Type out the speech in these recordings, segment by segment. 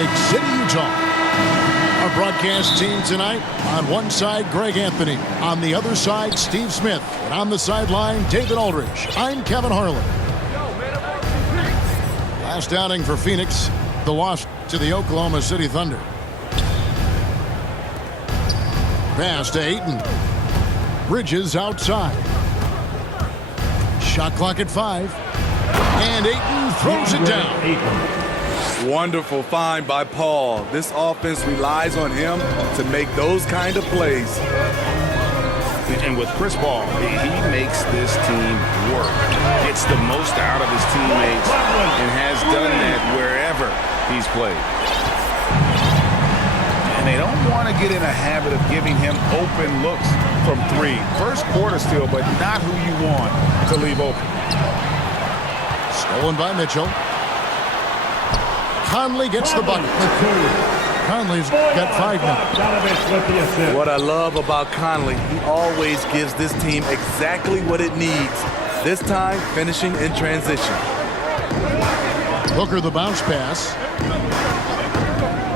Lake City, Utah. Our broadcast team tonight, on one side, Greg Anthony. On the other side, Steve Smith. And on the sideline, David Aldridge. I'm Kevin Harlan. Last outing for Phoenix, the loss to the Oklahoma City Thunder. Pass to Ayton. Bridges outside. Shot clock at 5. And Ayton throws it down. Wonderful find by Paul. This offense relies on him to make those kind of plays. And with Chris Paul, he makes this team work. Gets the most out of his teammates and has done that wherever he's played. And they don't want to get in a habit of giving him open looks from 3. First quarter still, but not who you want to leave open. Stolen by Mitchell. Conley gets the bucket. Conley's got 5 now. What I love about Conley, he always gives this team exactly what it needs. This time, finishing in transition. Booker the bounce pass.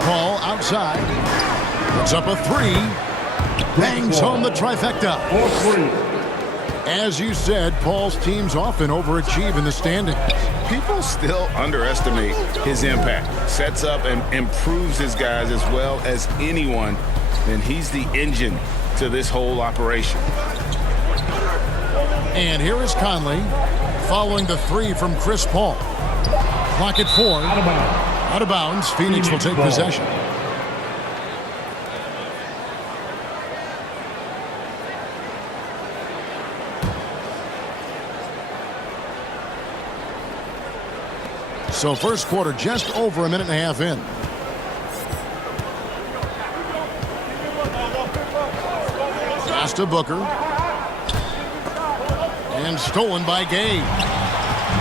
Paul outside. Puts up a 3. Bangs home the trifecta. As you said, Paul's teams often overachieve in the standings. People still underestimate his impact. Sets up and improves his guys as well as anyone. And he's the engine to this whole operation. And here is Conley following the 3 from Chris Paul. Clock at 4. Out of bounds. Phoenix will take possession. So first quarter just over a minute and a half in. Pass to Booker. And stolen by Gay.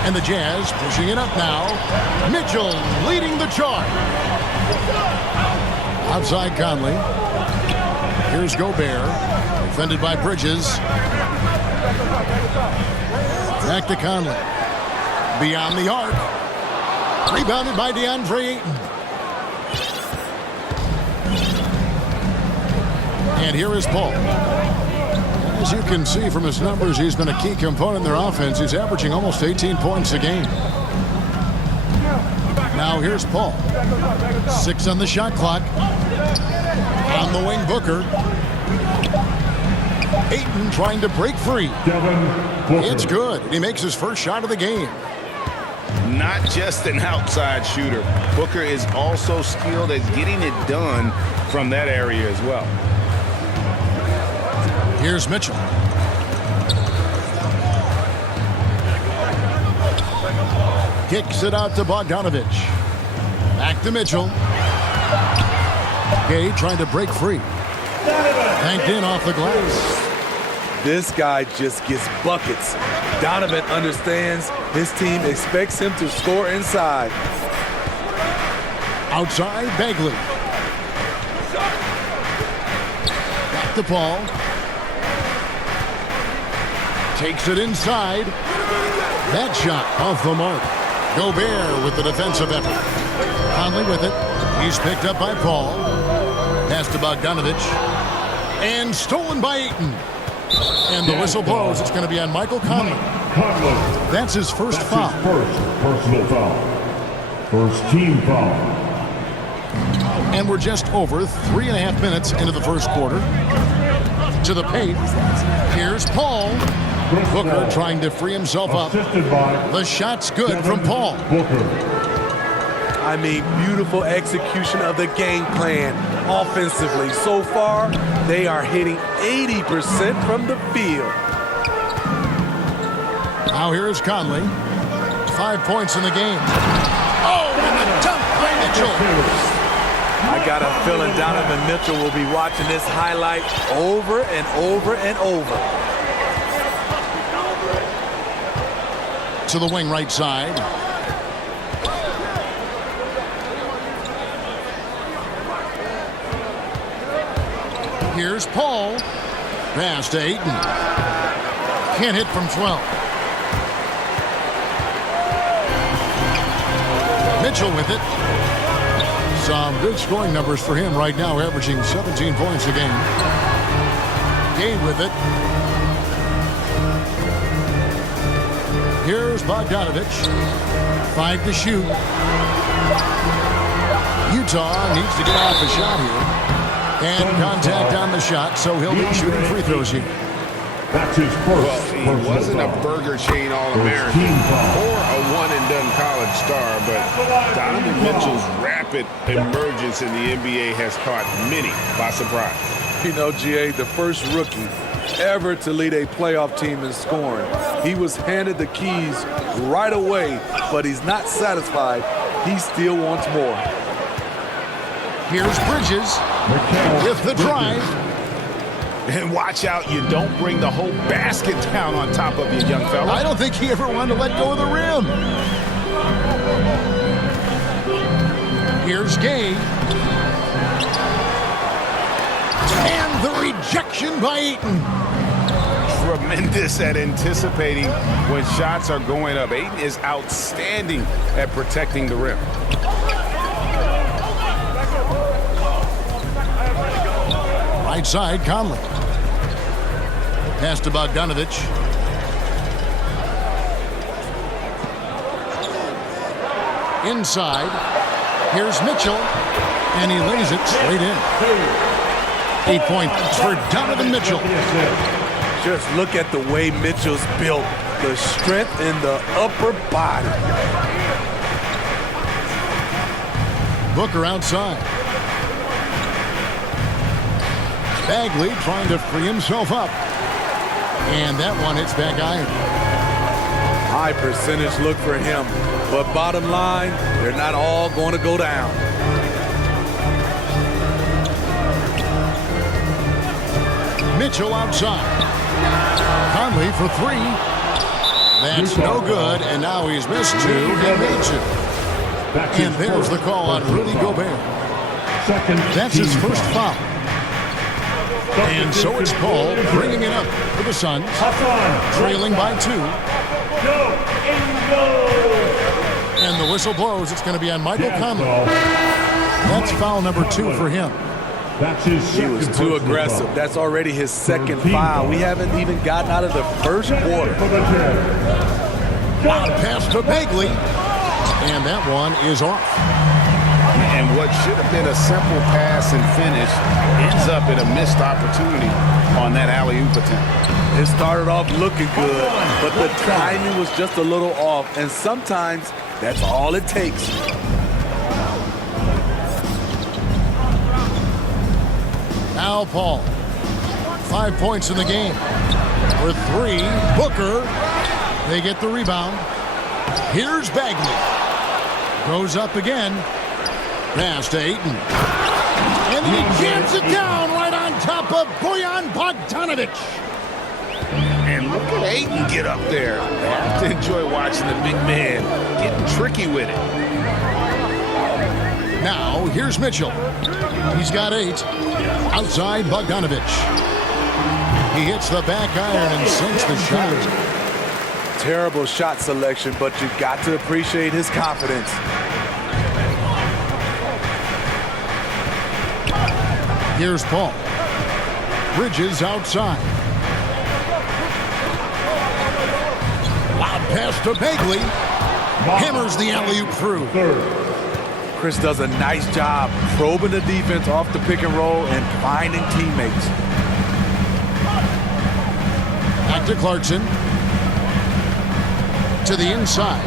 And the Jazz pushing it up now. Mitchell leading the charge. Outside Conley. Here's Gobert. Defended by Bridges. Back to Conley. Beyond the arc. Rebounded by DeAndre Ayton. And here is Paul. As you can see from his numbers, he's been a key component in their offense. He's averaging almost 18 points a game. Now here's Paul. 6 on the shot clock. On the wing, Booker. Ayton trying to break free. It's good. He makes his first shot of the game. Not just an outside shooter. Booker is also skilled at getting it done from that area as well. Here's Mitchell. Kicks it out to Bogdanovich. Back to Mitchell. Gay trying to break free. Banked in off the glass. This guy just gets buckets. Donovan understands his team expects him to score inside. Outside, Bagley. Back to Paul. Takes it inside. That shot off the mark. Gobert with the defensive effort. Conley with it. He's picked up by Paul. Pass to Bogdanovich. And stolen by Ayton. And the whistle blows. It's going to be on Michael Conley. That's his first foul. First personal foul. First team foul. And we're just over 3.5 minutes into the first quarter. To the paint. Here's Paul. Booker trying to free himself up. The shot's good from Paul. I mean, beautiful execution of the game plan offensively. So far, they are hitting 80% from the field. Now here's Conley. 5 points in the game. Oh, and the dunk by Mitchell. I got a feeling Donovan Mitchell will be watching this highlight over and over and over. To the wing right side. Here's Paul. Pass to Ayton. Can't hit from 12. Mitchell with it. Some good scoring numbers for him right now, averaging 17 points a game. Gay with it. Here's Bogdanovich. 5 to shoot. Utah needs to get off a shot here. And contact on the shot, so he'll be shooting free throws here. That's his first. Well, he wasn't a Burger Chain All-American or a one-and-done college star, but Donovan Mitchell's rapid emergence in the NBA has caught many by surprise. You know, GA, the first rookie ever to lead a playoff team in scoring. He was handed the keys right away, but he's not satisfied. He still wants more. Here's Bridges with the drive. And watch out, you don't bring the whole basket down on top of you, young fella. I don't think he ever wanted to let go of the rim. Here's Gay. And the rejection by Ayton. Tremendous at anticipating when shots are going up. Ayton is outstanding at protecting the rim. Right side, Conley. Pass to Bogdanovich. Inside. Here's Mitchell. And he lays it straight in. 8 points for Donovan Mitchell. Just look at the way Mitchell's built. The strength in the upper body. Booker outside. Bagley trying to free himself up. And that one hits back iron. High percentage look for him. But bottom line, they're not all going to go down. Mitchell outside. Conley for 3. That's no good. And now he's missed 2 and made 2. And there's the call on Rudy Gobert. That's his first foul. And so it's Paul bringing it up for the Suns, trailing by 2. And the whistle blows. It's going to be on Michael Conley. That's foul number 2 for him. He was too aggressive. That's already his second foul. We haven't even gotten out of the first quarter. Wild pass to Bagley. And that one is off. And what should have been a simple pass and finish ends up in a missed opportunity on that alley-oop attempt. It started off looking good, but the timing was just a little off, and sometimes that's all it takes. Now Paul. 5 points in the game. For 3, Booker. They get the rebound. Here's Bagley. Goes up again. Pass to Ayton. And he jams it down right on top of Bojan Bogdanovich. And look at Ayton get up there. I have to enjoy watching the big man getting tricky with it. Now, here's Mitchell. He's got 8. Outside Bogdanovich. He hits the back iron and sinks the shot. Terrible shot selection, but you've got to appreciate his confidence. Here's Paul. Bridges outside. Loud pass to Bagley. Hammers the alley-oop through. Chris does a nice job probing the defense off the pick and roll and finding teammates. Back to Clarkson. To the inside.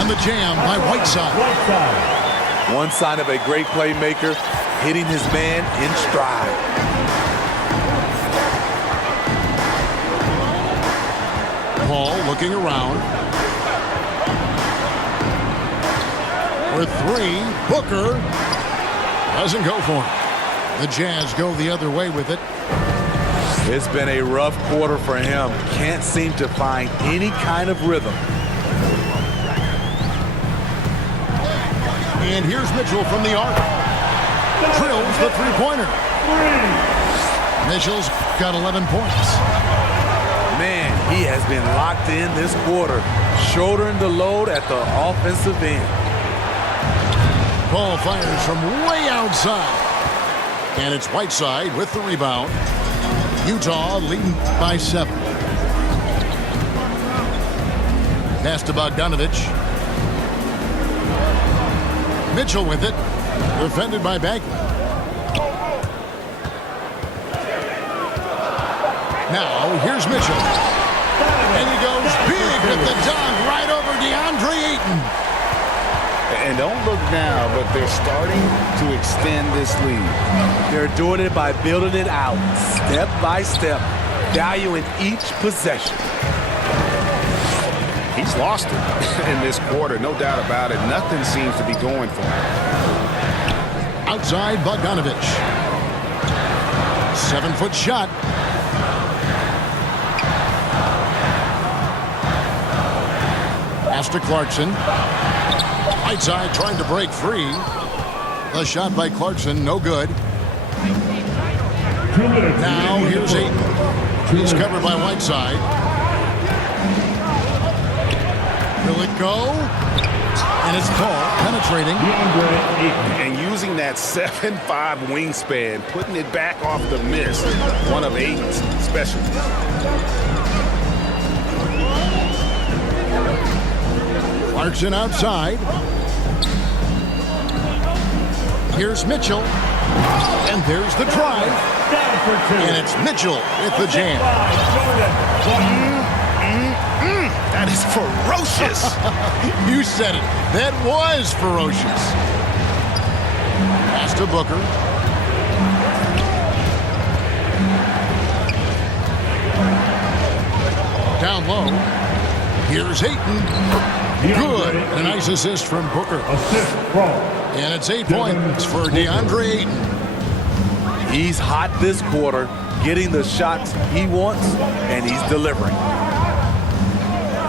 On the jam by Whiteside. One sign of a great playmaker, hitting his man in stride. Paul looking around. For 3, Booker doesn't go for it. The Jazz go the other way with it. It's been a rough quarter for him. Can't seem to find any kind of rhythm. And here's Mitchell from the arc. Drills the three-pointer. Mitchell's got 11 points. Man, he has been locked in this quarter, shouldering the load at the offensive end. Paul fires from way outside. And it's Whiteside with the rebound. Utah leading by 7. Pass to Bogdanovich. Mitchell with it. Defended by Bagley. Now, here's Mitchell. And he goes big with the dunk right over DeAndre Ayton. And don't look now, but they're starting to extend this lead. They're doing it by building it out, step by step, valuing each possession. He's lost it in this quarter, no doubt about it. Nothing seems to be going for him. Outside Bogdanovich. 7-foot shot. Pass to Clarkson. Whiteside trying to break free. The shot by Clarkson, no good. Now here's Ayton. He's covered by Whiteside. Will it go? And it's called penetrating. And using that 7'5" wingspan, putting it back off the miss. One of Ayton's specialties. Clarkson outside. Here's Mitchell. And there's the drive. And it's Mitchell with the jam. That is ferocious. You said it. That was ferocious. Pass to Booker. Down low. Here's Ayton. Good. A nice assist from Booker. And it's 8 points for DeAndre Ayton. He's hot this quarter, getting the shots he wants, and he's delivering.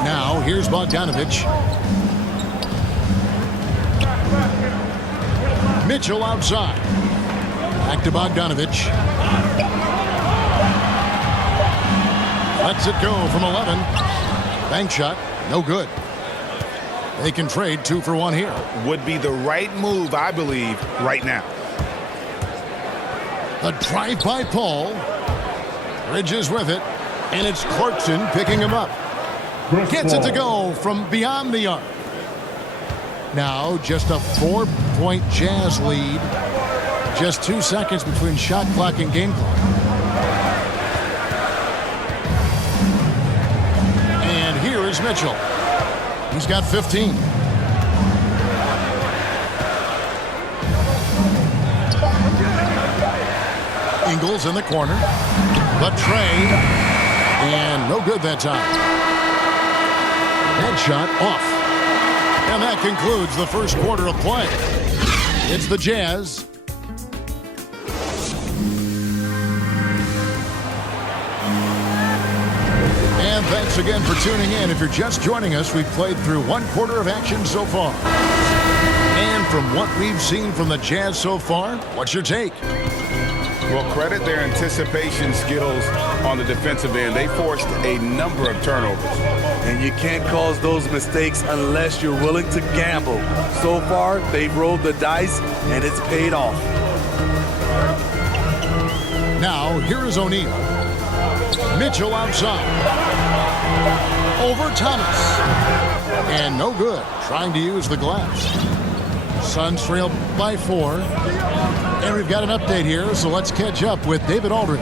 Now, here's Bogdanovich. Mitchell outside. Back to Bogdanovich. Lets it go from 11. Bank shot, no good. They can trade 2 for 1 here. Would be the right move, I believe, right now. The drive by Paul. Bridges with it. And it's Clarkson picking him up. Gets it to go from beyond the arc. Now just a 4-point Jazz lead. Just 2 seconds between shot clock and game clock. And here is Mitchell. He's got 15. Ingles in the corner. The trade. And no good that time. Head shot off. And that concludes the first quarter of play. It's the Jazz. And thanks again for tuning in. If you're just joining us, we've played through 1 quarter of action so far. And from what we've seen from the Jazz so far, what's your take? Well, credit their anticipation skills on the defensive end. They forced a number of turnovers. And you can't cause those mistakes unless you're willing to gamble. So far, they've rolled the dice, and it's paid off. Now, here is O'Neal. Mitchell outside. Over Thomas. And no good. Trying to use the glass. Suns trail by 4. And we've got an update here, so let's catch up with David Aldridge.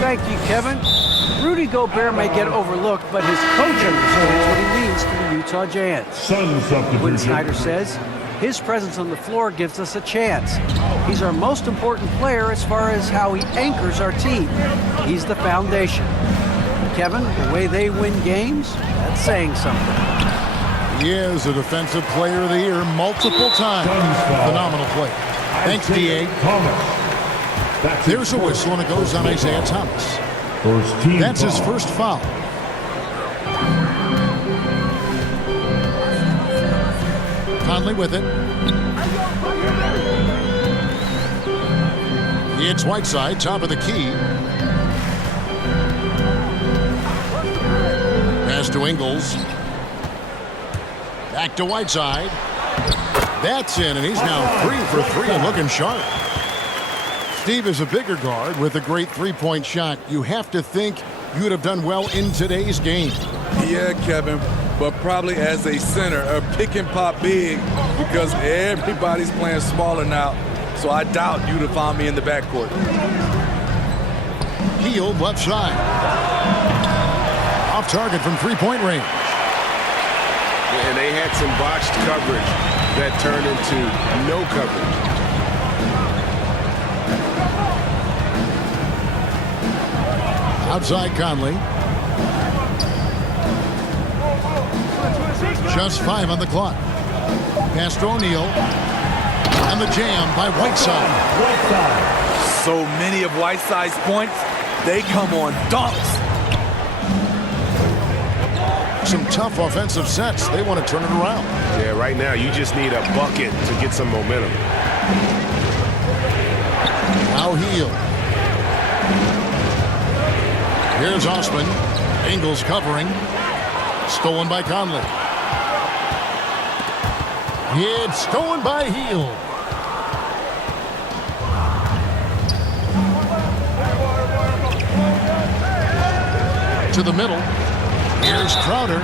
Thank you, Kevin. Rudy Gobert may get overlooked, but his coaching understands what he means to the Utah Jazz. Quinn Snyder says, his presence on the floor gives us a chance. He's our most important player as far as how he anchors our team. He's the foundation. Kevin, the way they win games, that's saying something. He is a Defensive Player of the Year multiple times. Phenomenal play. Thanks, D.A. There's a whistle, and it goes on Isaiah Thomas. That's his first foul. Conley with it. It's Whiteside, top of the key. Pass to Ingles. Back to Whiteside. That's in, and he's now 3 for 3 and looking sharp. Steve is a bigger guard with a great three-point shot. You have to think you would have done well in today's game. Yeah, Kevin, but probably as a center, a pick and pop big, because everybody's playing smaller now. So I doubt you'd have found me in the backcourt. Hield left side. Off target from three-point range. And they had some botched coverage that turned into no coverage. Outside Conley. Just 5 on the clock. Pass to O'Neal. And the jam by Whiteside. So many of Whiteside's points, they come on dunks. Some tough offensive sets. They want to turn it around. Yeah, right now you just need a bucket to get some momentum. Now Hield. Here's Osman. Ingles covering. Stolen by Conley. It's stolen by Hield. To the middle. Here's Crowder.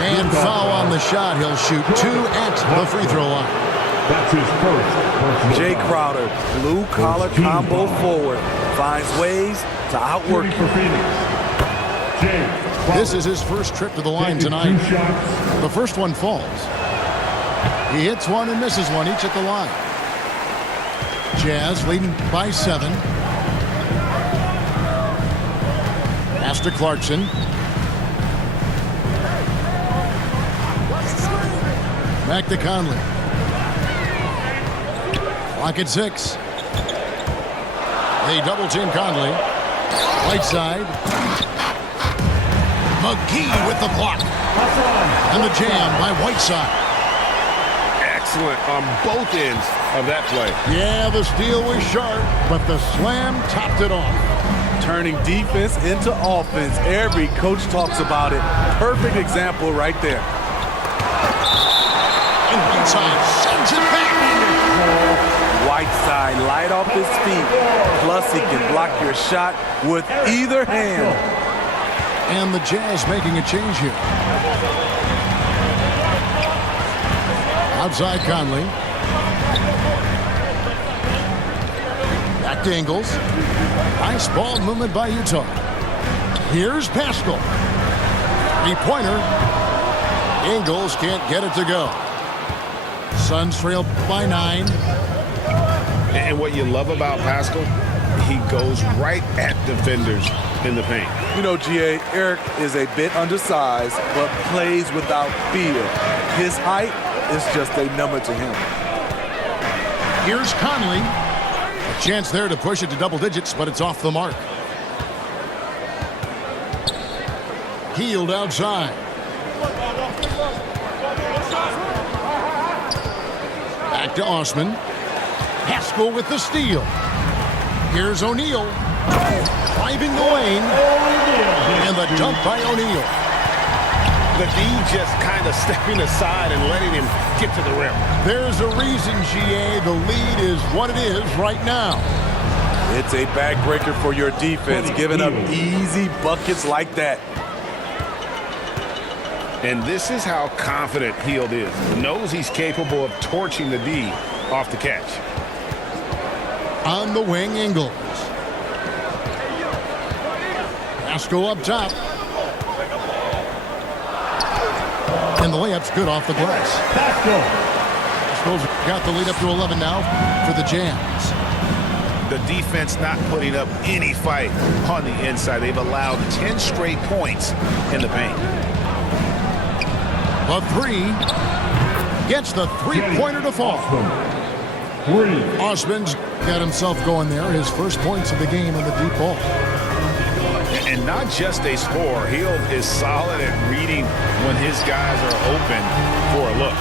And foul on the shot. He'll shoot 2 at the free throw line. That's his first. Jay Crowder, blue-collar combo forward, finds ways to outwork For Phoenix. Jay. This is his first trip to the line tonight. 2 shots. The first one falls. He hits one and misses one, each at the line. Jazz leading by 7. Pass to Clarkson. Back to Conley. Clock at 6. They double team Conley. Whiteside. McGee with the block. And the jam by Whiteside. Excellent on both ends of that play. Yeah, the steal was sharp, but the slam topped it off. turning defense into offense. Every coach talks about it. Perfect example right there. And Whiteside sends it back. Whiteside light off his feet. Plus he can block your shot with either hand. And the Jazz making a change here. Outside Conley. Back to Ingles. Nice ball movement by Utah. Here's Pascal. Three-pointer. Ingles can't get it to go. Suns trail by 9. And what you love about Pascal, he goes right at defenders in the paint. You know, GA, Eric is a bit undersized, but plays without fear. His height is just a number to him. Here's Conley. A chance there to push it to double digits, but it's off the mark. Hield outside. Back to Osman. Pascal with the steal. Here's O'Neal. Driving the lane. And the dunk by O'Neal. The D just kind of stepping aside and letting him get to the rim. There's a reason, GA. The lead is what it is right now. It's a backbreaker for your defense, giving up easy buckets like that. And this is how confident Hield is. Knows he's capable of torching the D off the catch. On the wing, Ingles. Pascal up top. And the layup's good off the glass. Pascal's got the lead up to 11 now for the Jazz. The defense not putting up any fight on the inside. They've allowed 10 straight points in the paint. The three gets the three-pointer to fall. Osman's got himself going there. His first points of the game in the deep ball. And not just a scorer. Hield is solid at reading when his guys are open for a look.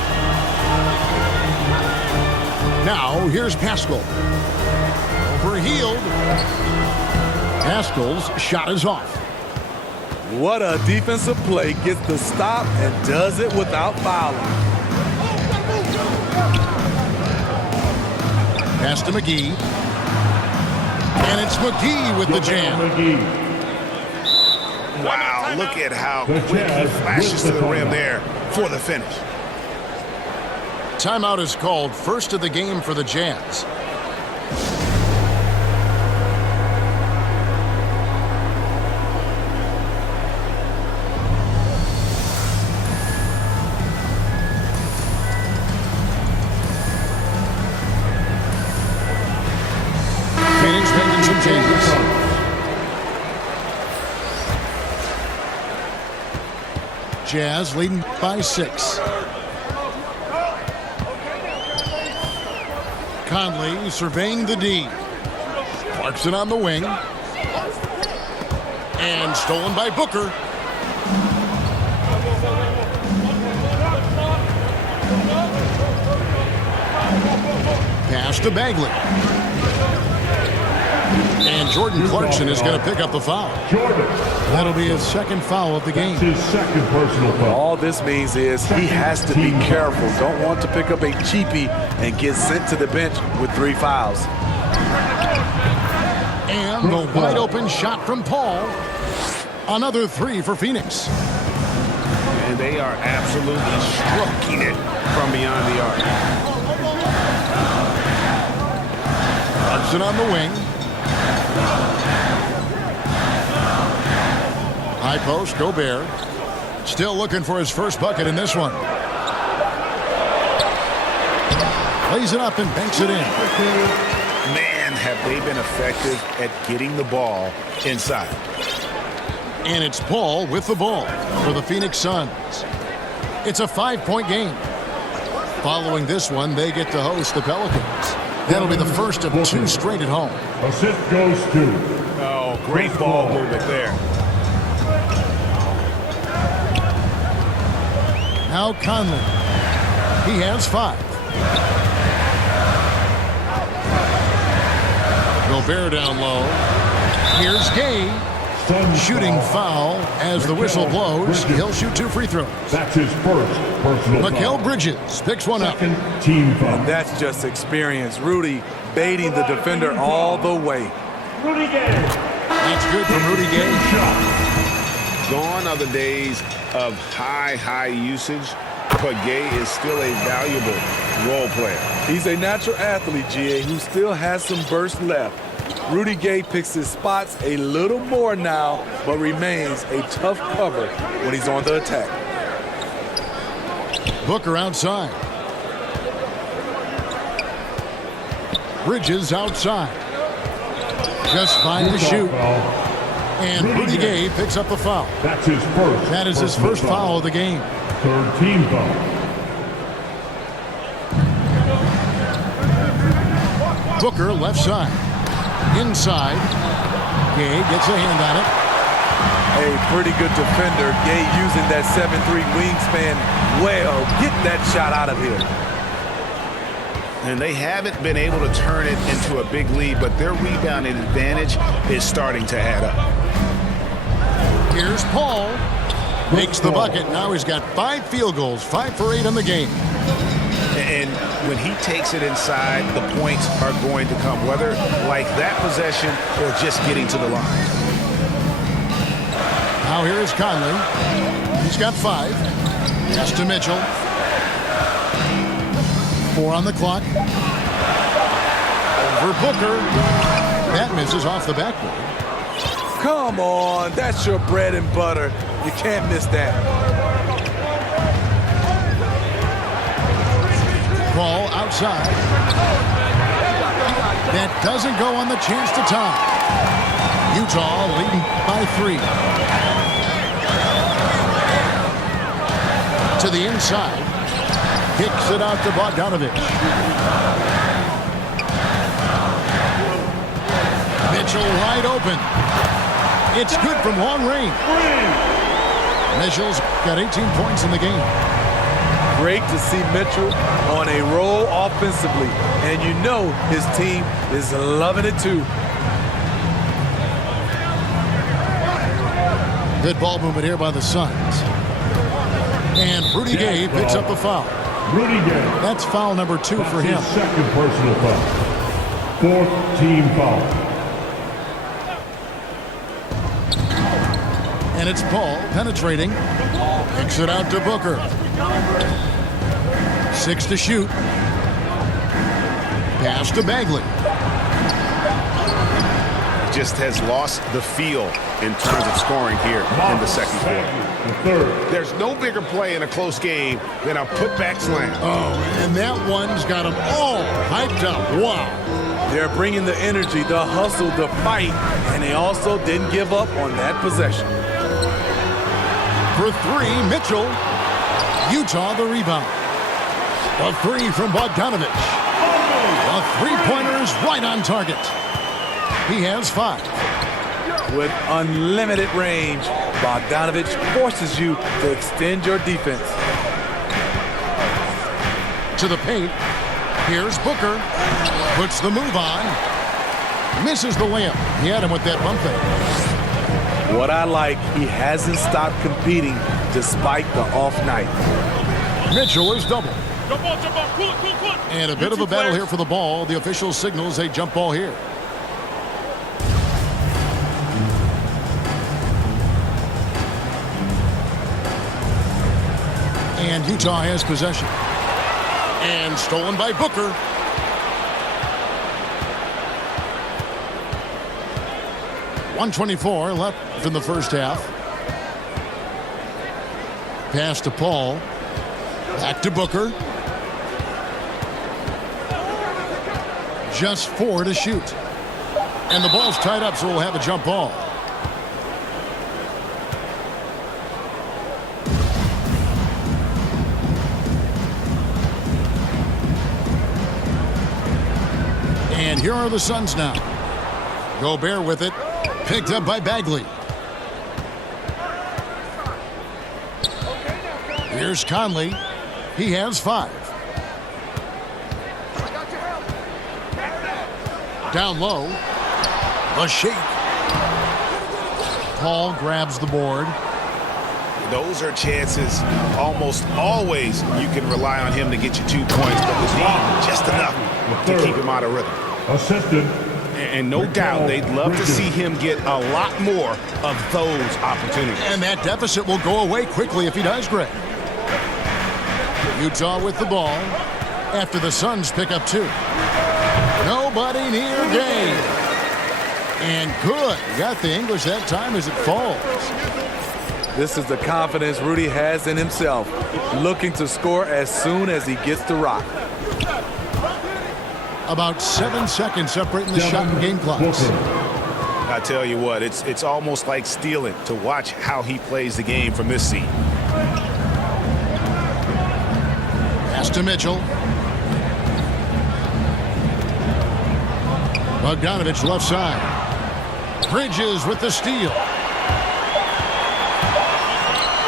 Now, here's Pascal. Over Hield. Pascal's shot is off. What a defensive play. Gets the stop and does it without fouling. Pass to McGee. And it's McGee with the jam. Wow, look at how quick he flashes to the rim there for the finish. Timeout is called, first of the game for the Jazz. Phoenix making some changes. Jazz leading by 6. Conley surveying the D. Clarkson on the wing. And stolen by Booker. Pass to Bagley. And Jordan Clarkson is going to pick up the foul. That'll be his second foul of the game. His second personal foul. All this means is he has to be careful. Don't want to pick up a cheapie and get sent to the bench with 3 fouls. And the wide open shot from Paul. Another 3 for Phoenix. And they are absolutely stroking it from beyond the arc. Clarkson on the wing. High post, Gobert. Still looking for his first bucket in this one. Lays it up and banks it in. Man, have they been effective at getting the ball inside. And it's Paul with the ball for the Phoenix Suns. It's a 5-point game. Following this one, they get to host the Pelicans. That'll be the first of 2 straight at home. Assist goes to. Oh, great ball movement there. Now Conley. He has 5. Gobert down low. Here's Gay. Shooting foul as the whistle blows. He'll shoot 2 free throws. That's his first personal foul. Mikal Bridges picks one up. Second team foul. And that's just experience. Rudy baiting the defender all the way. Rudy Gay. That's good from Rudy Gay. Gone are the days of high usage, but Gay is still a valuable role player. He's a natural athlete, GA, who still has some burst left. Rudy Gay picks his spots a little more now, but remains a tough cover when he's on the attack. Booker outside. Bridges outside. Just 5 to shoot. And Rudy Gay picks up the foul. That's his first. That is his first foul of the game. Third team foul. Booker left side. Inside. Gay gets a hand on it. A pretty good defender. Gay using that 7'3" wingspan well. Get that shot out of here. And they haven't been able to turn it into a big lead, but their rebounding advantage is starting to add up. Here's Paul. Makes the bucket. Now he's got 5 field goals, 5 for 8 in the game. And when he takes it inside, the points are going to come, whether like that possession or just getting to the line. Now here is Conley. He's got 5. Pass to Mitchell. 4 on the clock. Over Booker. That misses off the backboard. Come on, that's your bread and butter. You can't miss that. Ball outside. That doesn't go on the chance to tie. Utah leading by 3. To the inside. Kicks it out to Bogdanovich. Mitchell wide open. It's good from long range. Mitchell's got 18 points in the game. Great to see Mitchell on a roll offensively. And you know his team is loving it too. Good ball movement here by the Suns. And Rudy Gay picks up the foul. Rudy Gay. That's foul number 2 for him. His second personal foul. Fourth team foul. And it's Paul penetrating. Kicks it out to Booker. 6 to shoot. Pass to Bagley. Just has lost the feel in terms of scoring here in the second quarter. There's no bigger play in a close game than a putback slam. Oh, and that one's got them all hyped up. Wow. They're bringing the energy, the hustle, the fight, and they also didn't give up on that possession. For 3, Mitchell. Utah the rebound. A 3 from Bogdanovich. A three-pointer is right on target. He has 5. With unlimited range, Bogdanovich forces you to extend your defense. To the paint. Here's Booker. Puts the move on. Misses the layup. He had him with that bump fake. What I like, he hasn't stopped competing despite the off night. Mitchell is double. And a bit of a battle here for the ball. The official signals a jump ball here. And Utah has possession. And stolen by Booker. .124 left in the first half. Pass to Paul. Back to Booker. Just 4 to shoot. And the ball's tied up, so we'll have a jump ball. And here are the Suns now. Gobert with it. Picked up by Bagley. Here's Conley. He has 5. Down low. A shake. Paul grabs the board. Those are chances almost always you can rely on him to get you 2 points, but the need just enough to keep him out of rhythm. Assistant. And no doubt they'd love to see him get a lot more of those opportunities. And that deficit will go away quickly if he does, Greg. Utah with the ball after the Suns pick up 2. Nobody near game. And good. Got the English that time as it falls. This is the confidence Rudy has in himself, looking to score as soon as he gets the rock. About 7 seconds separating the shot and game clocks. I tell you what, it's almost like stealing to watch how he plays the game from this seat. Pass to Mitchell. Bogdanovich left side. Bridges with the steal.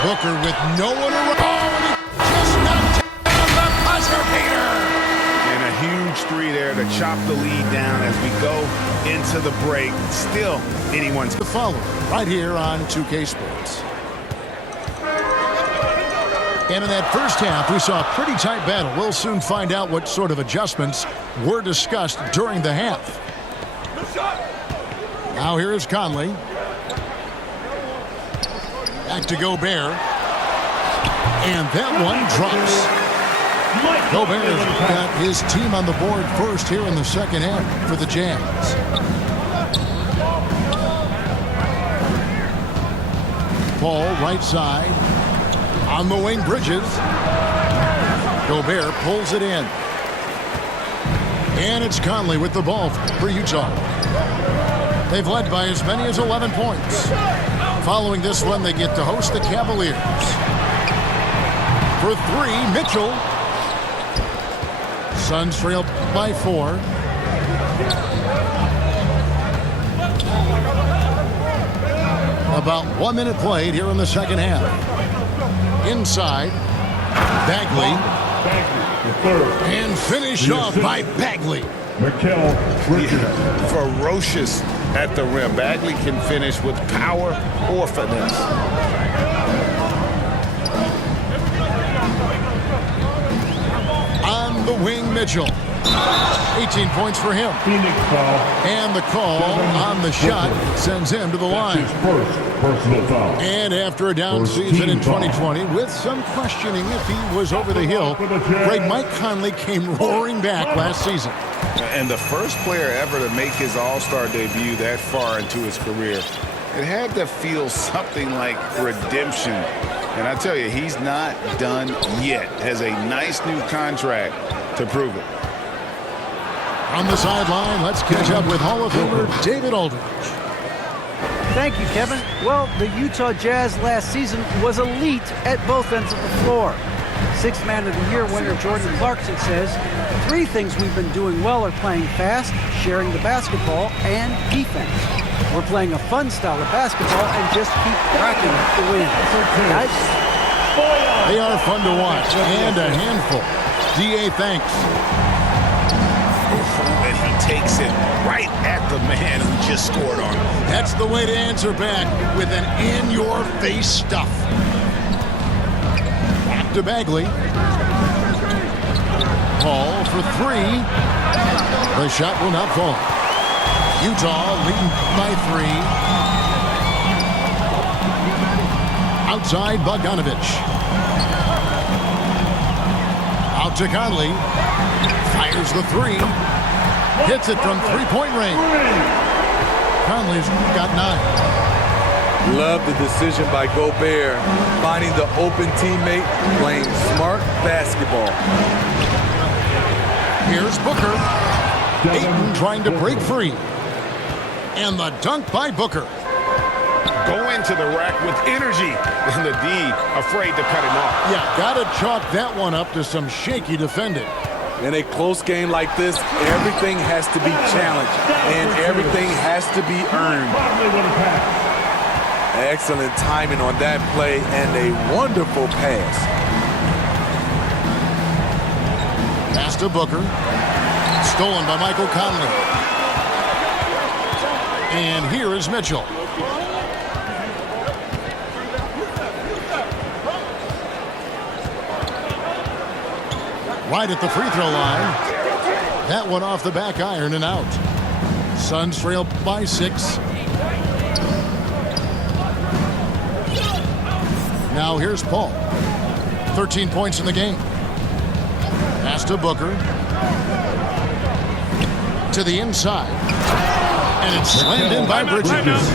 Booker with no one around. Oh, just knocked down the buzzer beater. And a huge 3 there to chop the lead down as we go into the break. Still anyone's The follow right here on 2K Sports. And in that first half, we saw a pretty tight battle. We'll soon find out what sort of adjustments were discussed during the half. Now here is Conley. Back to Gobert. And that one drops. Gobert got his team on the board first here in the second half for the Jazz. Paul right side. On the wing, Bridges. Gobert pulls it in. And it's Conley with the ball for Utah. They've led by as many as 11 points. Following this one, they get to host the Cavaliers. For 3, Mitchell. Suns trail by 4. About 1 minute played here in the second half. Inside, Bagley. And finished off by Bagley. ferocious at the rim. Bagley can finish with power or finesse. On the wing, Mitchell. 18 points for him. Phoenix foul. And the call on the shot sends him to the line. His first personal foul. And after a down First season in team foul. 2020, with some questioning if he was over the hill, great Mike Conley came roaring back last season. And the first player ever to make his All-Star debut that far into his career, it had to feel something like redemption. And I tell you, he's not done yet. Has a nice new contract to prove it. On the sideline, let's catch up with Hall of Famer David Aldridge. Thank you, Kevin. Well, the Utah Jazz last season was elite at both ends of the floor. Sixth Man of the Year winner Jordan Clarkson says, 3 things we've been doing well are playing fast, sharing the basketball, and defense. We're playing a fun style of basketball and just keep racking up the wins. Guys? They are fun to watch and a handful. D.A. thanks. And he takes it right at the man who just scored on him. That's the way to answer back with an in-your-face stuff. Back to Bagley. Paul for 3. The shot will not fall. Utah leading by 3. Outside Bogdanovich. Out to Conley. Fires the 3. Hits it from 3-point range. Conley's got 9. Love the decision by Gobert, finding the open teammate, playing smart basketball. Here's Booker. Ayton trying to break free. And the dunk by Booker. Going to the rack with energy. And the D afraid to cut him off. Yeah, gotta chalk that one up to some shaky defending. In a close game like this, everything has to be challenged, and everything has to be earned. Excellent timing on that play, and a wonderful pass. Pass to Booker. Stolen by Michael Conley. And here is Mitchell. Right at the free throw line. That one off the back iron and out. Suns trail by 6. Now here's Paul. 13 points in the game. Pass to Booker. To the inside. And it's slammed in by Bridges.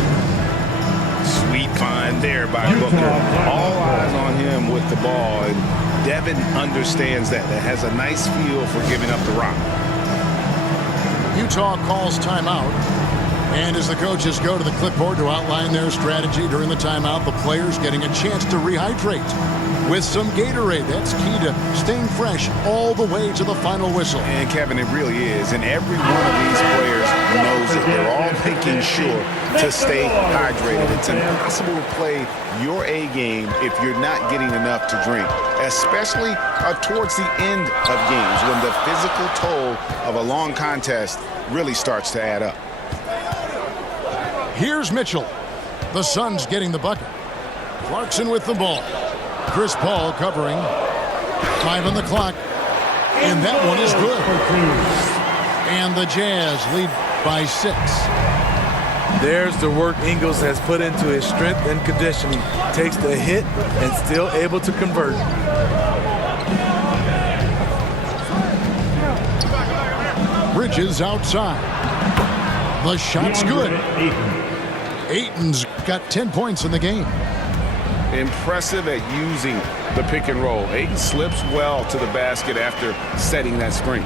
Sweet find there by Booker. All eyes on him with the ball. And Devin understands that. That has a nice feel for giving up the rock. Utah calls timeout. And as the coaches go to the clipboard to outline their strategy during the timeout, the players getting a chance to rehydrate with some Gatorade. That's key to staying fresh all the way to the final whistle. And Kevin, it really is. And every one of these players knows it. They're all making sure to stay hydrated. It's impossible to play your A game if you're not getting enough to drink, especially towards the end of games when the physical toll of a long contest really starts to add up. Here's Mitchell. The Suns getting the bucket. Clarkson with the ball. Chris Paul covering. 5 on the clock. And that one is good. And the Jazz lead by 6. There's the work Ingles has put into his strength and conditioning. Takes the hit and still able to convert. Bridges outside. The shot's good. Ayton's got 10 points in the game. Impressive at using the pick and roll. Ayton slips well to the basket after setting that screen.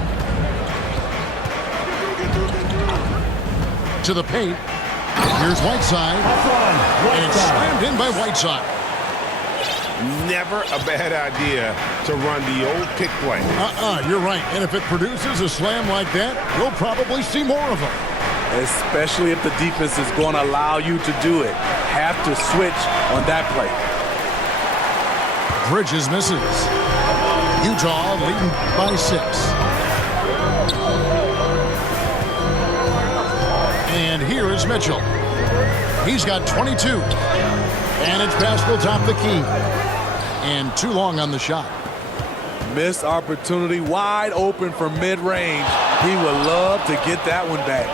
To the paint. Here's Whiteside. And it's slammed in by Whiteside. Never a bad idea to run the old pick play. You're right. And if it produces a slam like that, we'll probably see more of them. Especially if the defense is going to allow you to do it. Have to switch on that play. Bridges misses. Utah leading by 6. And here is Mitchell. He's got 22. And it's past will top the key. And too long on the shot. Missed opportunity, wide open from mid-range. He would love to get that one back.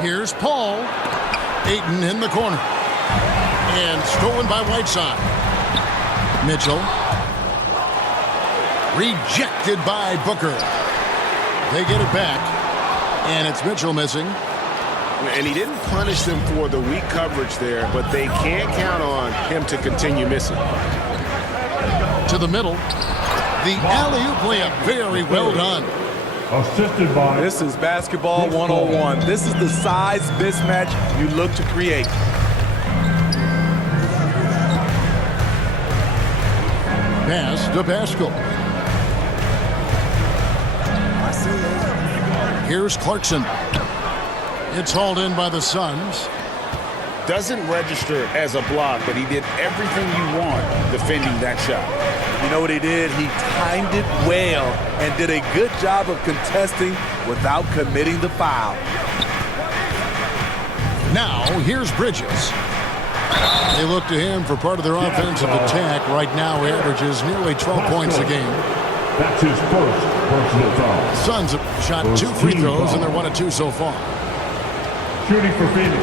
Here's Paul. Ayton in the corner. And stolen by Whiteside. Mitchell. Rejected by Booker. They get it back. And it's Mitchell missing. And he didn't punish them for the weak coverage there, but they can't count on him to continue missing. To the middle. The alley-oop layup. Very well done. Assisted by... This is basketball 101. This is the size mismatch you look to create. Pass to Pascal. Here's Clarkson. It's hauled in by the Suns. Doesn't register as a block, but he did everything you want defending that shot. You know what he did? He timed it well and did a good job of contesting without committing the foul. Now, here's Bridges. They look to him for part of their offensive attack. Right now, he averages nearly 12 points a game. That's his first personal foul. Suns have shot 2 free throws, and they're 1 of 2 so far. Shooting for Phoenix,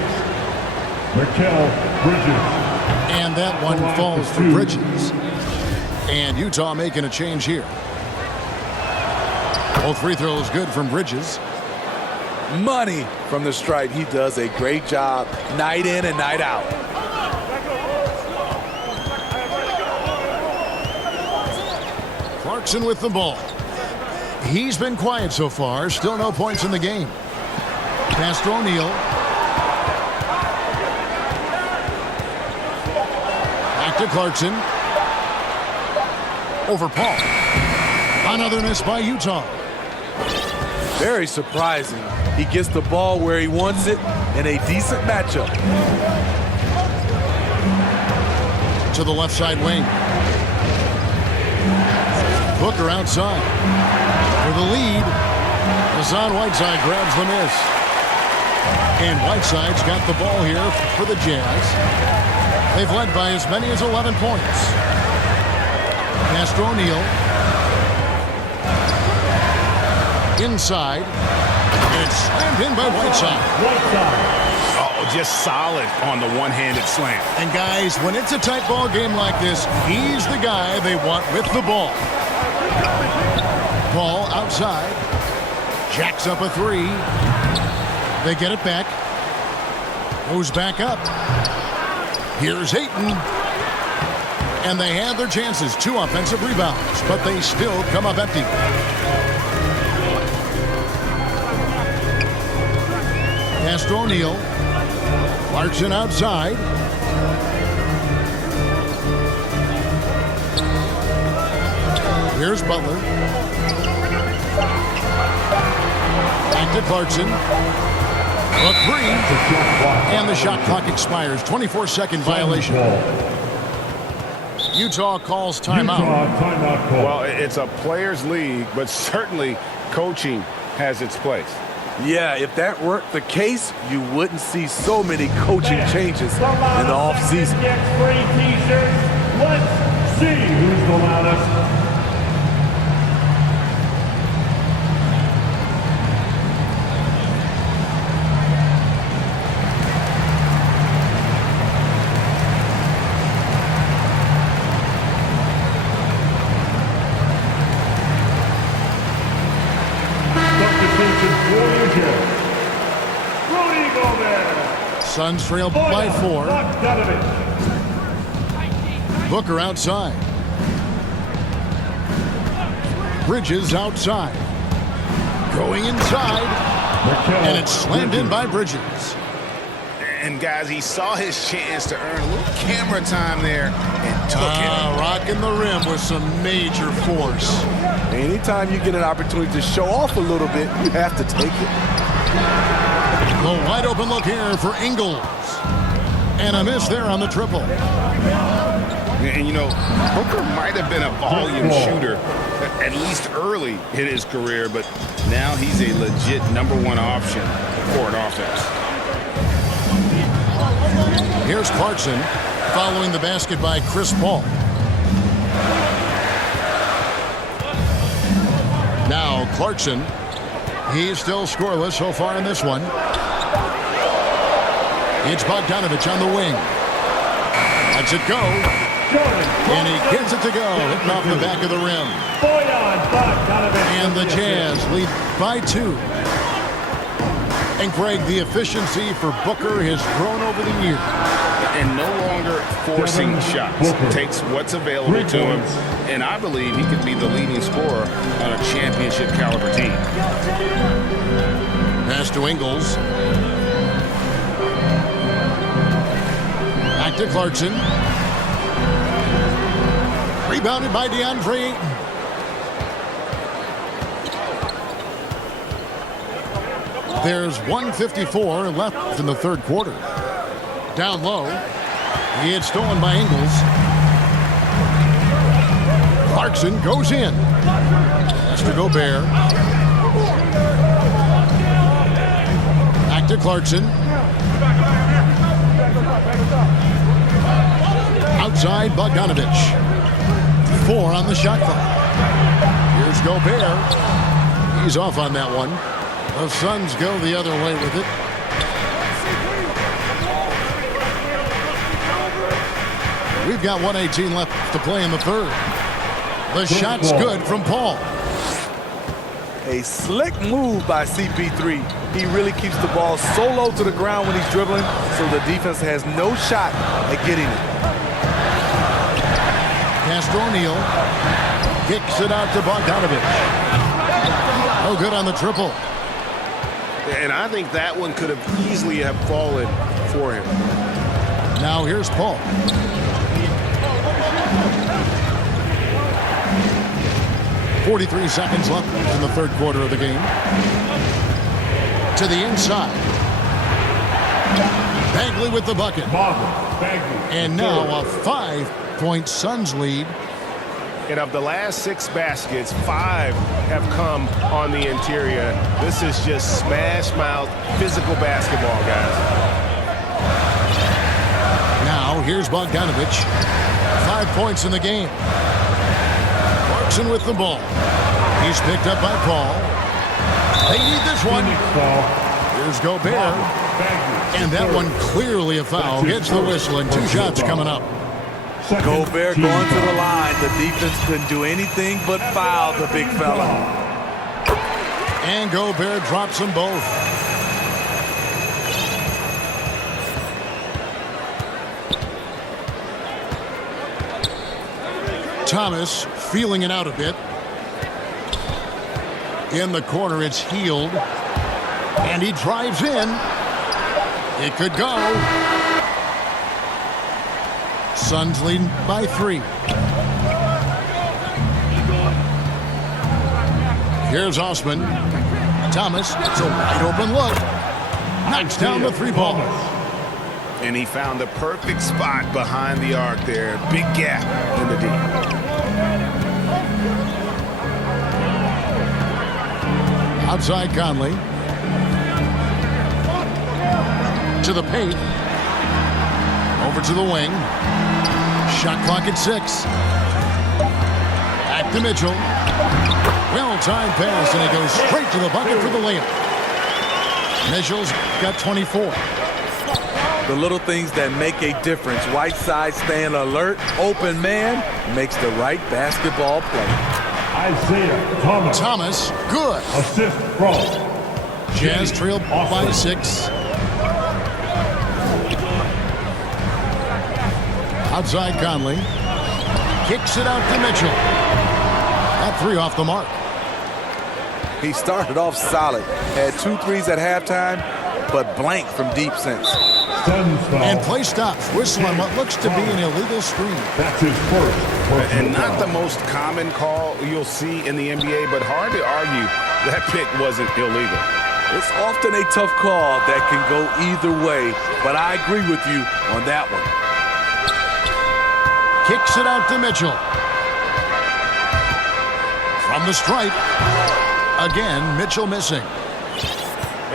Mikal Bridges. And that one falls for Bridges. And Utah making a change here. Both free throws good from Bridges. Money from the stripe. He does a great job night in and night out. Clarkson with the ball. He's been quiet so far. Still no points in the game. Pass to O'Neal. Back to Clarkson. Over Paul. Another miss by Utah. Very surprising. He gets the ball where he wants it in a decent matchup. To the left side wing. Booker outside. For the lead. Hassan Whiteside grabs the miss. And Whiteside's got the ball here for the Jazz. They've led by as many as 11 points. Pass to O'Neal. Inside. And it's slammed in by Whiteside. Oh, just solid on the one-handed slam. And guys, when it's a tight ball game like this, he's the guy they want with the ball. Paul outside. Jacks up a 3. They get it back. Goes back up. Here's Ayton. And they have their chances. 2 offensive rebounds, but they still come up empty. Pass to O'Neal. Clarkson outside. Here's Butler. Back to Clarkson. A 3. And the shot clock expires. 24-second violation. Utah calls timeout. Well, it's a players' league, but certainly coaching has its place. Yeah, if that weren't the case, you wouldn't see so many coaching changes in the offseason. Free t-shirts. Let's see who's the loudest. Suns trail by 4. Booker outside. Bridges outside. Going inside. And it's slammed in by Bridges. And guys, he saw his chance to earn a little camera time there and took it. Rocking the rim with some major force. Anytime you get an opportunity to show off a little bit, you have to take it. The wide open look here for Ingles. And a miss there on the triple. And you know, Booker might have been a volume shooter, at least early in his career, but now he's a legit #1 option for an offense. Here's Clarkson following the basket by Chris Paul. Now Clarkson. He's still scoreless so far in this one. It's Bogdanovich on the wing. Lets it go. And he gets it to go. Hitting off the back of the rim. And the Jazz lead by 2. And Greg, the efficiency for Booker has grown over the years. And no longer forcing shots. Takes what's available to him. And I believe he could be the leading scorer on a championship caliber team. Pass to Ingles. Back to Clarkson. Rebounded by DeAndre Ayton. There's 1:54 left in the third quarter. Down low. It's stolen by Ingles. Clarkson goes in. That's to Gobert. Back to Clarkson. Outside Bogdanovich. 4 on the shot clock. Here's Gobert. He's off on that one. The Suns go the other way with it. We've got 1:18 left to play in the third. The shot's good from Paul. A slick move by CP3. He really keeps the ball so low to the ground when he's dribbling, so the defense has no shot at getting it. Pass to O'Neal. Kicks it out to Bogdanovich. No good on the triple. And I think that one could have easily have fallen for him. Now here's Paul. .43 seconds left in the third quarter of the game. To the inside. Bagley with the bucket. And now a 5-point Suns lead. And of the last 6 baskets, 5 have come on the interior. This is just smash-mouth, physical basketball, guys. Now, here's Bogdanovich. 5 points in the game. Clarkson with the ball. He's picked up by Paul. They need this one. Here's Gobert. And that one clearly a foul. Gets the whistle, and 2 shots coming up. Gobert going to the line. The defense couldn't do anything but foul the big fella. And Gobert drops them both. Thomas feeling it out a bit. In the corner, it's Healed. And he drives in. It could go. Suns leading by 3. Here's Osman. Thomas, it's a wide open look. Knocks down the 3-ball. And he found the perfect spot behind the arc there. Big gap in the deep. Outside Conley. To the paint. Over to the wing. Shot clock at 6. Back to Mitchell. Well-timed pass, and he goes straight to the bucket for the layup. Mitchell's got 24. The little things that make a difference. Whiteside staying alert, open man, makes the right basketball play. Isaiah Thomas, good. Assist from Jazz trailed by 6. Outside Conley. Kicks it out to Mitchell. That 3 off the mark. He started off solid. Had 2 threes at halftime, but blank from deep since. And play stops. Whistle on what looks to be an illegal screen. That's his first. And not the most common call you'll see in the NBA, but hard to argue that pick wasn't illegal. It's often a tough call that can go either way, but I agree with you on that one. Kicks it out to Mitchell. From the stripe. Again, Mitchell missing.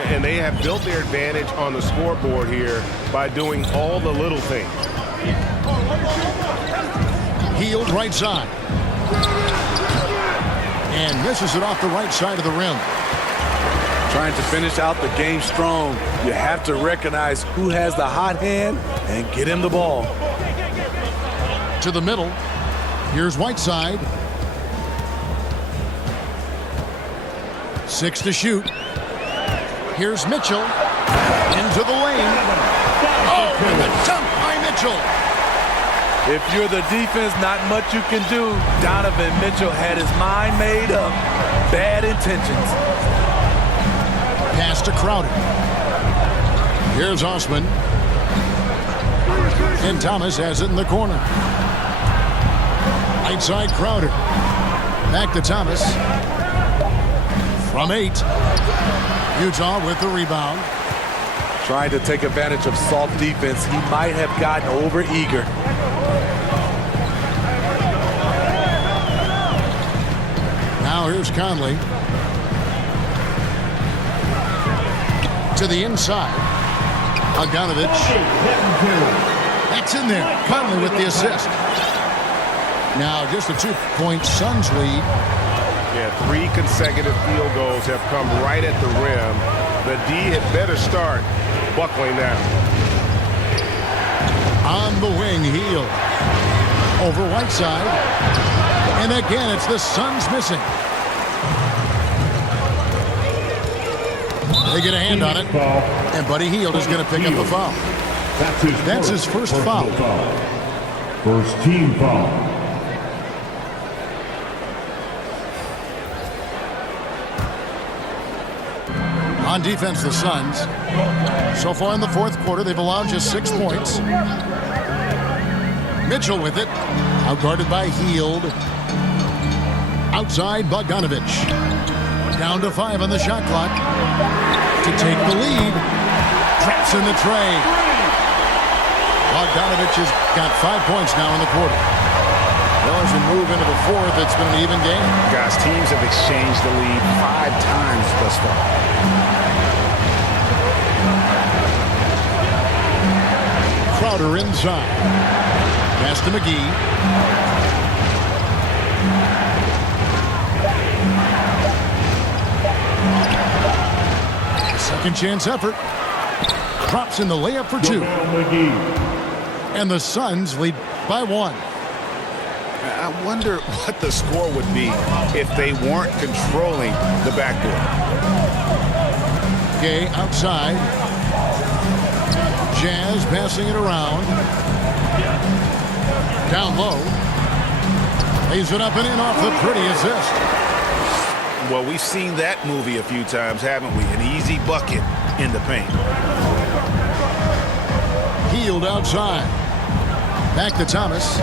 And they have built their advantage on the scoreboard here by doing all the little things. Healed right side. And misses it off the right side of the rim. Trying to finish out the game strong, you have to recognize who has the hot hand and get him the ball. To the middle. Here's Whiteside. 6 to shoot. Here's Mitchell. Into the lane. Oh, and the dunk by Mitchell. If you're the defense, not much you can do. Donovan Mitchell had his mind made up. Bad intentions. Pass to Crowder. Here's Osman. And Thomas has it in the corner. Right side Crowder. Back to Thomas. From 8. Utah with the rebound. Trying to take advantage of soft defense. He might have gotten over-eager. Now here's Conley. To the inside. Bogdanovich. That's in there. Conley with the assist. Now just a 2-point Suns lead. Yeah, 3 consecutive field goals have come right at the rim. The D had better start buckling down. On the wing, Hield. Over Whiteside. And again, it's the Suns missing. They get a hand on it. And Buddy Hield is going to pick up the foul. That's his first foul. First team foul. On defense, the Suns. So far in the fourth quarter, they've allowed just 6 points. Mitchell with it. Outguarded by Hield. Outside, Bogdanovich. Down to 5 on the shot clock. To take the lead. Traps in the tray. Bogdanovich has got 5 points now in the quarter. Well, as we move into the fourth, it's been an even game. Guys, teams have exchanged the lead 5 times thus far. Crowder inside. Pass to McGee. Second chance effort. Drops in the layup for 2. And the Suns lead by 1. I wonder what the score would be if they weren't controlling the backboard. Gay outside. Jazz passing it around. Down low. Lays it up and in off the pretty assist. Well, we've seen that movie a few times, haven't we? An easy bucket in the paint. Hield outside. Back to Thomas.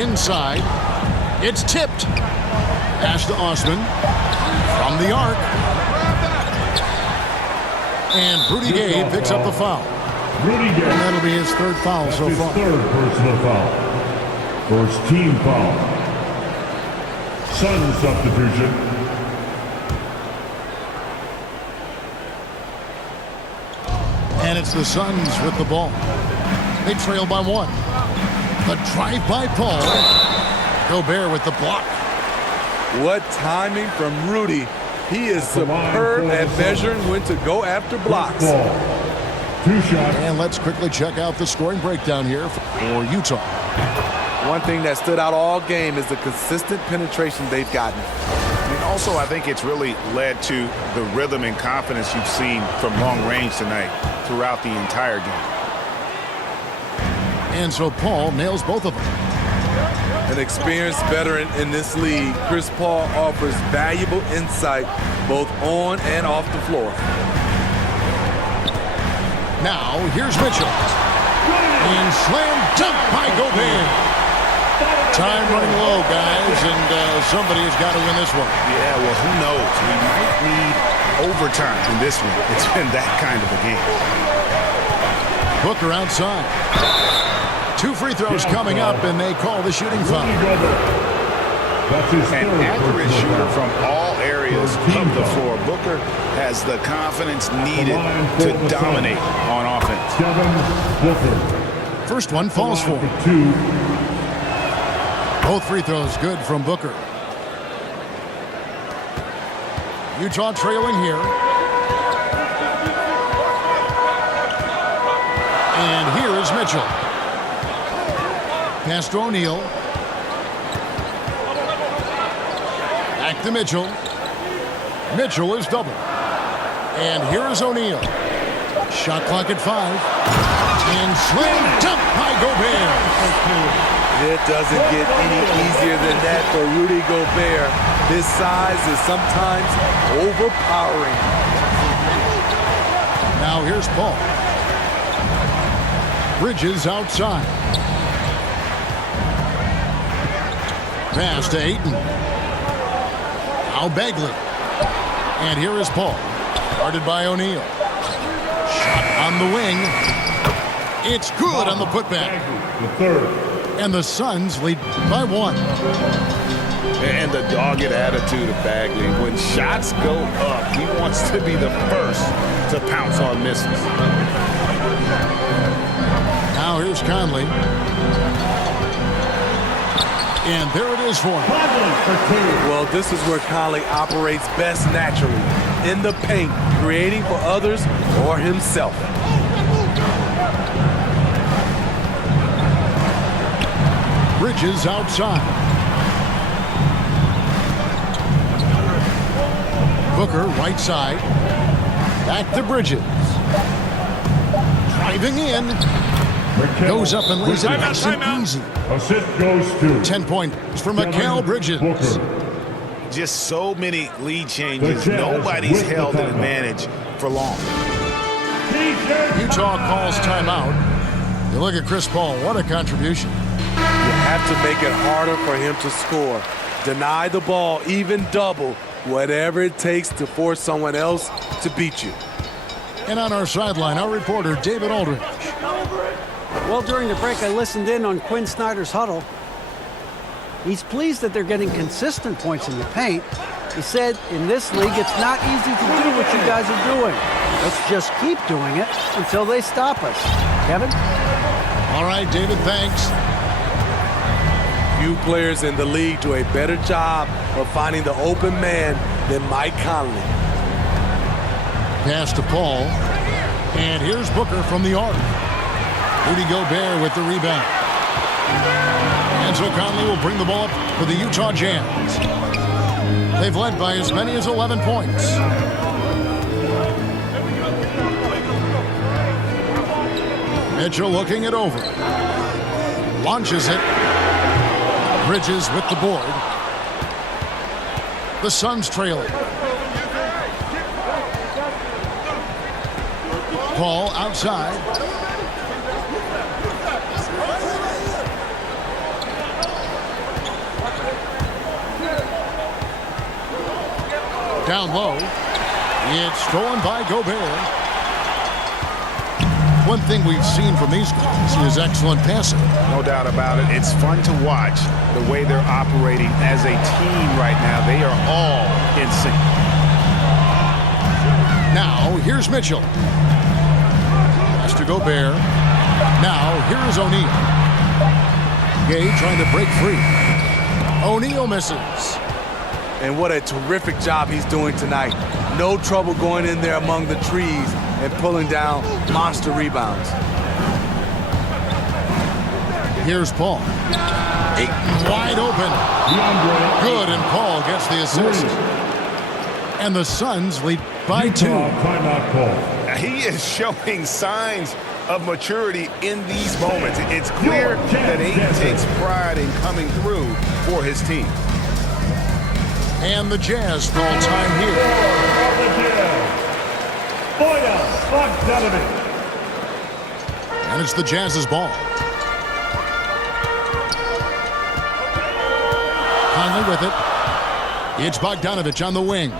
Inside. It's tipped. Pass to Osman. From the arc. And Rudy Gay picks up the foul. Rudy Gay. And that'll be his 3rd foul so far. Third personal foul. First team foul. Sun substitution. And it's the Suns with the ball. They trail by 1. The drive by Paul. Gobert with the block. What timing from Rudy. He is superb at measuring when to go after blocks. 2 shots. And let's quickly check out the scoring breakdown here for Utah. One thing that stood out all game is the consistent penetration they've gotten. And also, I think it's really led to the rhythm and confidence you've seen from long range tonight throughout the entire game. And so Paul nails both of them. An experienced veteran in this league, Chris Paul offers valuable insight both on and off the floor. Now, here's Mitchell. And slam dunk by Gobert. Time running low, guys, and somebody has got to win this one. Yeah, well, who knows? We might need overtime in this one. It's been that kind of a game. Booker outside. 2 free throws coming up, and they call the shooting foul. An accurate shooter from all areas of the floor. Booker has the confidence needed to dominate on offense. point. Devin Booker. First one falls for him. 2. Both free throws good from Booker. Utah trailing here. And here is Mitchell. Pass to O'Neal. Back to Mitchell. Mitchell is double. And here is O'Neal. Shot clock at 5. And slam dunk by Gobert. It doesn't get any easier than that for Rudy Gobert. His size is sometimes overpowering. Now here's Paul. Bridges outside. Pass to Ayton. Now Bagley. And here is Paul. Guarded by O'Neal. Shot on the wing. It's good on the putback. The third. And the Suns lead by 1. And the dogged attitude of Bagley. When shots go up, he wants to be the first to pounce on misses. Now here's Conley. And there it is for him. Well, this is where Conley operates best naturally. In the paint, creating for others or himself. Bridges outside. Booker right side. Back to Bridges. Driving in. Goes up and lays it nice and easy. Assist goes to 10 points for Mikal Bridges. Booker. Just so many lead changes. Nobody's held an advantage for long. Utah calls timeout. You look at Chris Paul. What a contribution. You have to make it harder for him to score. Deny the ball, even double, whatever it takes to force someone else to beat you. And on our sideline, our reporter, David Aldridge. Well, during the break, I listened in on Quinn Snyder's huddle. He's pleased that they're getting consistent points in the paint. He said, in this league, it's not easy to do what you guys are doing. Let's just keep doing it until they stop us. Kevin? All right, David, thanks. Few players in the league do a better job of finding the open man than Mike Conley. Pass to Paul. And here's Booker from the arc. Rudy Gobert with the rebound. And so Conley will bring the ball up for the Utah Jazz. They've led by as many as 11 points. Mitchell looking it over. Launches it. Bridges with the board. The Suns trailing. Paul outside. Down low. It's stolen by Gobert. One thing we've seen from these guys is excellent passing. No doubt about it. It's fun to watch the way they're operating as a team right now. They are all in sync. Now, here's Mitchell. Pass to Gobert. Now, here's O'Neal. Gay trying to break free. O'Neal misses. And what a terrific job he's doing tonight. No trouble going in there among the trees and pulling down monster rebounds. Here's Paul. Ayton wide open. Good, and Paul gets the assist. And the Suns lead by 2. Timeout call. He is showing signs of maturity in these moments. It's clear that Ayton takes pride in coming through for his team. And the Jazz call time here. And it's the Jazz's ball. Conley with it. It's Bogdanovich on the wing.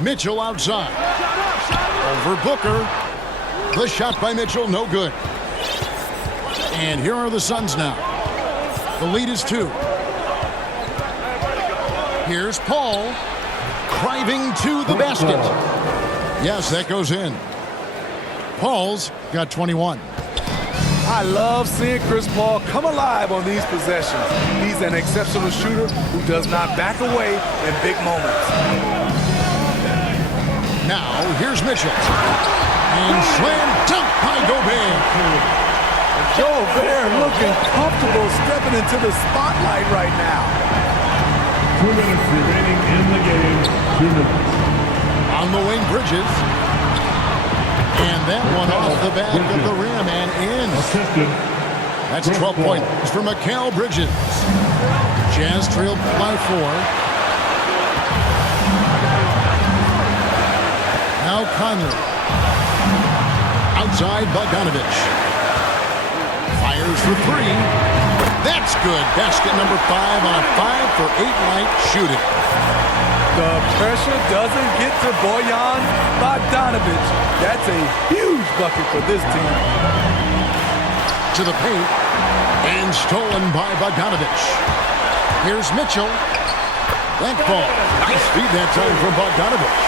Mitchell outside. Over Booker. The shot by Mitchell, no good. And here are the Suns now. The lead is 2. Here's Paul. Driving to the basket. Yes, that goes in. Paul's got 21. I love seeing Chris Paul come alive on these possessions. He's an exceptional shooter who does not back away in big moments. Now, here's Mitchell. And slam dunk by Gobert. Gobert looking comfortable stepping into the spotlight right now. 2 minutes remaining in the game. 2 minutes. On the wing, Bridges. And that one off the back of the rim and in. Assisted. That's 12 points for Mikal Bridges. Jazz trailed by 4. Now Conley. Outside Bogdanovich. Fires for 3. That's good. Basket number 5 on a 5-for-8 night shooting. The pressure doesn't get to Bojan Bogdanovich. That's a huge bucket for this team. To the paint. And stolen by Bogdanovich. Here's Mitchell. That ball. Nice feed that time from Bogdanovich.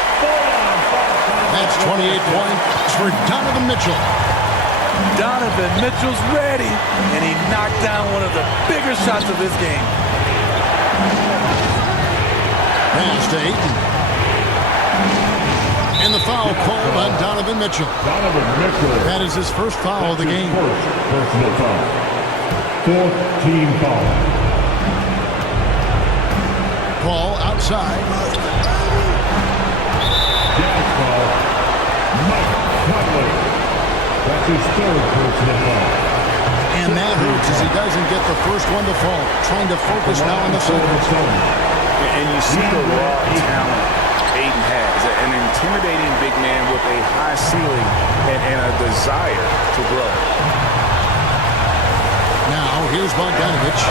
That's 28 points for Donovan Mitchell. Donovan Mitchell's ready, and he knocked down one of the bigger shots of his game. Pass to Ayton. And the foul called on Donovan Mitchell. Donovan Mitchell. That is his first foul of the game. First personal foul. 4th team foul. Paul outside. Jazz foul. Mike Conley. That's his 3rd personal foul. And that hurts as he doesn't get the first one to fall. Trying to focus now on the second. And you see the raw talent Ayton has. An intimidating big man with a high ceiling and a desire to grow. Now, here's Bogdanovich.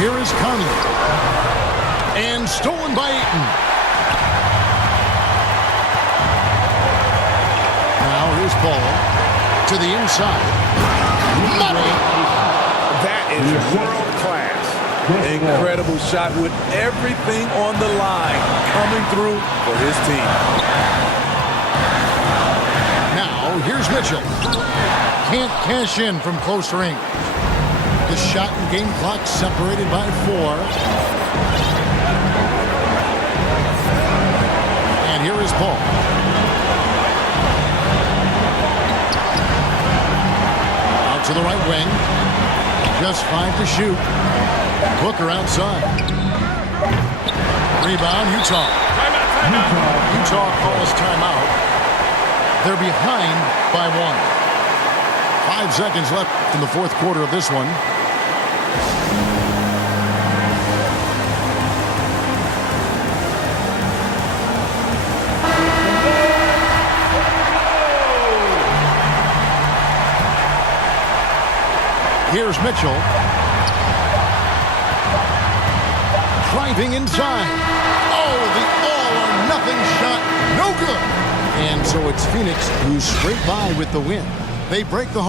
Here is Conley. And stolen by Ayton. Now, here's Paul. To the inside. Money! That is world class. Incredible shot with everything on the line coming through for his team. Now, here's Mitchell. Can't cash in from close range. The shot and game clock separated by 4. And here is Paul. Out to the right wing. Just 5 to shoot. Booker outside. Rebound, Utah. Utah calls timeout. They're behind by 1. 5 seconds left in the 4th quarter of this one. Here's Mitchell. Driving inside. Oh, the all-or-nothing shot. No good. And so it's Phoenix who scrape by with the win. They break the